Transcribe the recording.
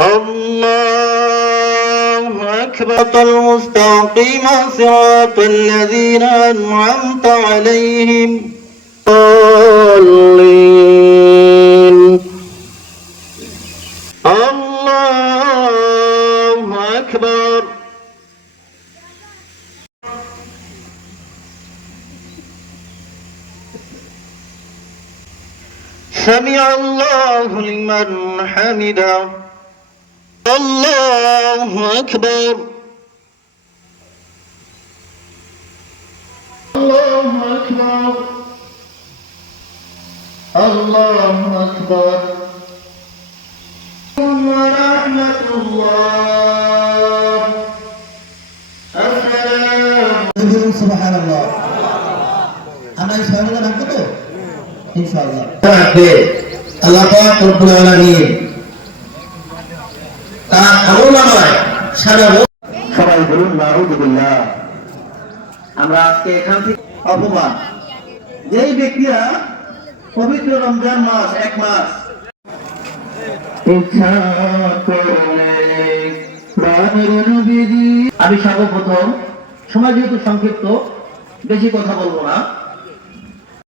الله أكبر المستقيم صراط الذين أنعمت عليهم الضالين الله أكبر سمع الله لمن حمده الله أكبر الله أكبر الله أكبر ورحمة الله السلام سبحان الله أنا إنشاءالله نحكي إن شاء الله الله পাক রব্বুল আলামিন তার আমলনামায় সারা সবাই বলুন নাউযুবিল্লাহ। আমরা আজকে এখান থেকে অপমান যেই ব্যক্তিরা পবিত্র রমজান মাস এক মাস আমি সর্বপ্রথম সময় যেহেতু সংক্ষিপ্ত বেশি কথা বলবো না।